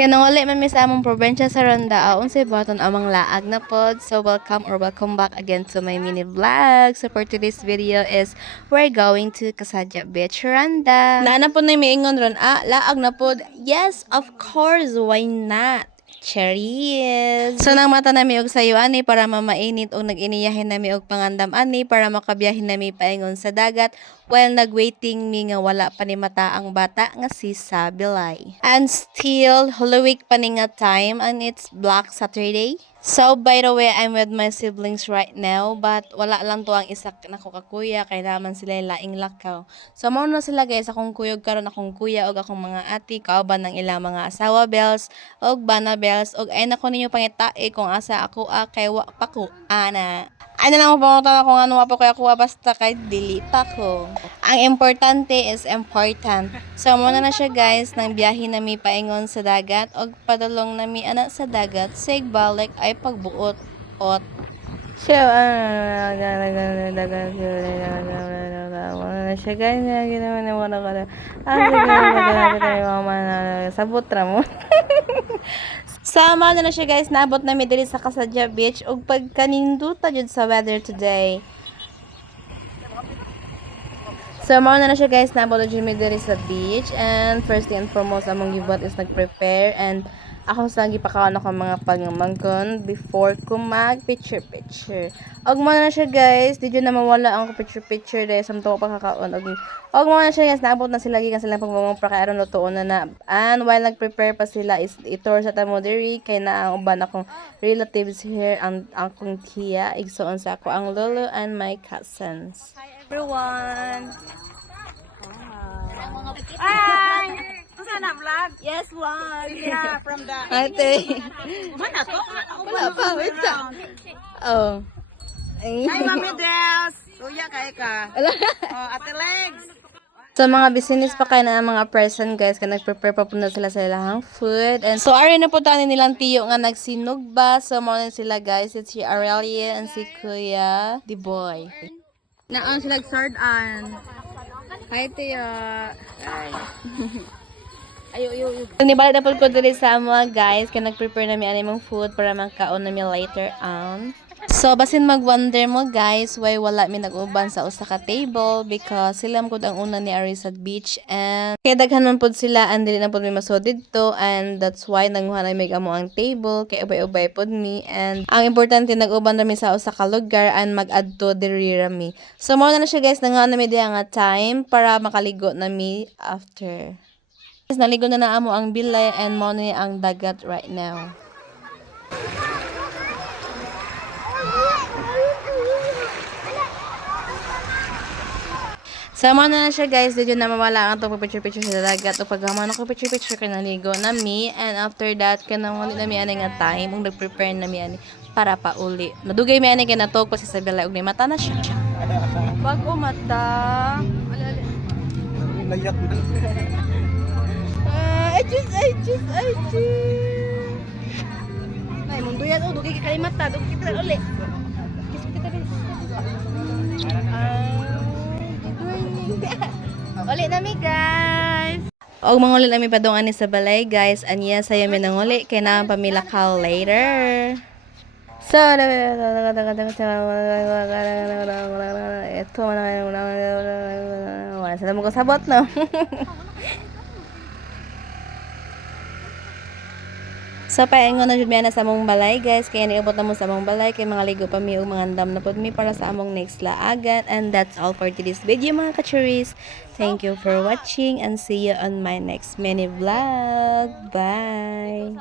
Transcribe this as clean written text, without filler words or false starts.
Kanang mami sa among probinsya sa Ronda, unsay buhaton among laag na pod. So welcome or welcome back again to my mini vlog. So for today's video is we're going to Kasadya Beach, Ronda. Naana po na miingon ron, laag na pod. Yes, of course, why not? Cherries. So nang mata nami og sayo ani para mamainit og nag-iniyahin nami og pangandam ani para makabiyahin nami paingon sa dagat while nagwaiting mi nga wala pa ni mata ang bata nga si Sabilay. And still Holy Week pa ni nga time and it's Black Saturday. So by the way, I'm with my siblings right now but wala lang to ang isa nako kakuya kay naman sila laing lakaw. So mao na sila guys, akong kuyog karon, akong kuya og akong mga ati kauban ng ilang mga asawa bells og bana bells og ay nako ninyo pangitae kung asa ako kay wa pa ko ana. Ano lang mo pangutan ako nga wa pa ko ako basta kay dili pa ko. Ang importante is important. So muna na siya guys, nang biyahe nami paingon sa dagat og padulong nami ana sa dagat sig balik ay pagbuot ot. So siya guys, ginawa na wala ka. Sabot ra mo. Sama na siya guys, naabot namin diri sa Kasadya Beach ug pagkaninduta jud sa weather today. So mao na siya guys, naabot jud mi diri sa beach and first and foremost among gibot is nag-prepare and ako sa gipakaon ako mga pagmangkon before ko mag picture. Og mo na siya guys, di jud na mawala ang picture dahil samtang ko pakakaon og mo na siya guys, naabot na sila gikan sila pagmamangpra kay aron lutoon na and while nag-prepare pa sila is itor sa tamo diri kay na ang uban akong relatives here ang akong tiya igsoon sa ako ang lolo and my cousins. Hi everyone. Hi! Gusto na vlog? Yes, vlog. Yeah, from the... Ate. Mana to? Wala pa, wait sa. Oh. Hi, Mami Dels! Luya kay ka. Oh, Ate Legs! So mga business pa kayo na ang mga person guys, kaya nag-prepare pa po na sila sa ilang food. And so ari na po tayo nilang tiyo nga nagsinog ba. So mga na sila guys, it's si Aurelia and si Kuya the boy. Naon sila sardan. Hi tiyo. Ayo. Nibalik na po ko dali sa mga guys, kaya nag-prepare namin animang food para makaon namin later on. So, basin mag-wonder mo guys, why wala mi nag-uban sa usa ka table because sila mo ang una ni Ari sa beach and kaya daghan man pod sila and dili na pod mi masud didto and that's why nanguha na may amo ang table kay ubay-ubay pod mi and ang importante nag-uban rami sa usa ka lugar and mag-adto diri rami. So, mao na siya guys, nanguha na mi diha nga time para makaligo na mi after. Guys, naligo na amo ang bilay and mao ni ang dagat right now. Sama na siya guys, dito na mawala ang itong picture sa dagat o paghaman ako picture ka naligo na mi and after that kanang wali na mi ani nga time kung nag-prepare na mi ani para pa uli. Nadugay mi ani kay natog pa si Isabela og ni mata na siya. Wag o mata. Layak mo. I just. Ay, mundo yan o, dugay ka kay mata, dugay kita uli. Kiss kita bis. Uli na mi guys. Og manguli na mi padong ani sa balay guys. Anya sayo mi nanguli kay na pamila call later. So ito wala sila mo kasabot no. So paingon na jud mi ana sa among balay guys, kaya niabot na mo sa among balay kay mga ligo pa mi og mga andam na pod mi para sa among next laagan. And that's all for today's video mga kachuris. Thank you for watching and see you on my next mini vlog. Bye.